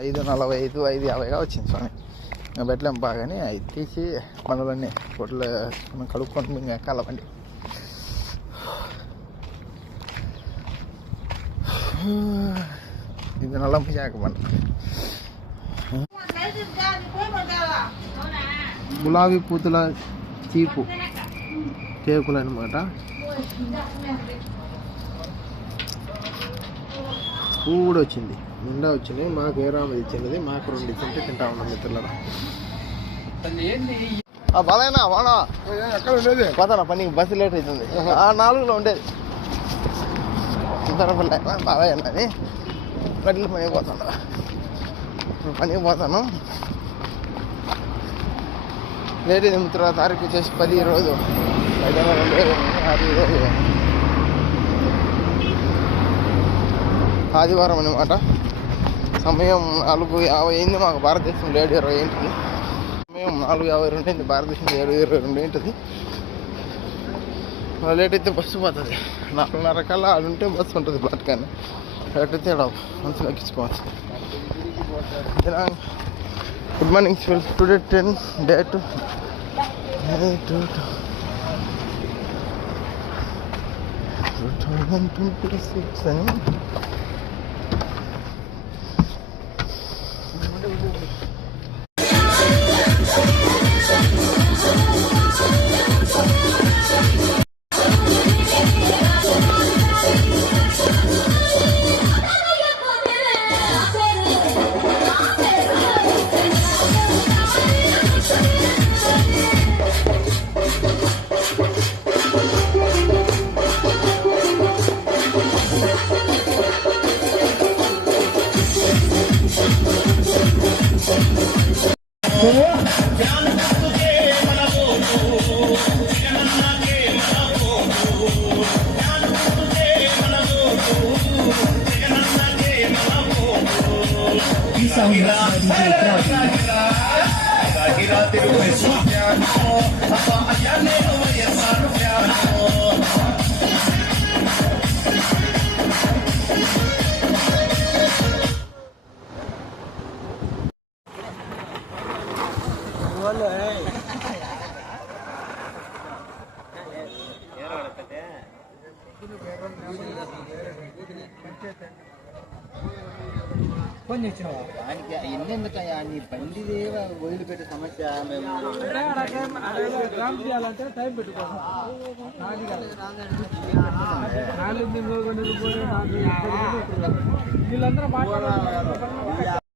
5:45, 5:50గా వచ్చింది స్వామి. పెట్టలేం బాగానే అవి తీసి పనులన్నీ పొట్లు కడుక్కొని మేము ఎక్కాల బండి. ఇది నల్లంప శాఖ బండి. గులాబీ పూతుల చీపు కేకులు అనమాట. పువ్వు కూడా వచ్చింది, నిండా వచ్చింది. మాకు ఏ రామ ఇచ్చినది, మాకు 2 ఇచ్చింటే తింటా ఉన్నాం మిత్రులరా. బాలైనా వాడా ఎక్కడ ఉండేది పోతానా పనికి, బస్సు లేట్ అవుతుంది. 4లో ఉండేది సుందరపల్లి బాబాయ్ అన్నది. గడ్డలు పనికి పోతాను. లేట్ అయింది మిత్రుల. తారీఖు వచ్చేసి 10 రోజు 2026 ఆదివారం అనమాట. సమయం 4:50 అయింది. మాకు భారతదేశం 7:20 ఏంటిది. సమయం 4:52 అయింది. భారతదేశం 7:22 ఏంటిది. లేట్ అయితే బస్సు పోతుంది. 4:30 కల్లా ఆడుంటే బస్సు ఉంటుంది ప్లాట్. కానీ లేట్ అయితే మనసులో ఎక్కించుకోవచ్చు. గుడ్ మార్నింగ్ టుడే 10 డేట్ 2026 అని. ఎన్నెందుకయ్యా నీ బండి వదిలిపెట్టే సమస్య. మేము టైం పెట్టుకోవాలి. వీళ్ళందరూ మాట్లాడాలి.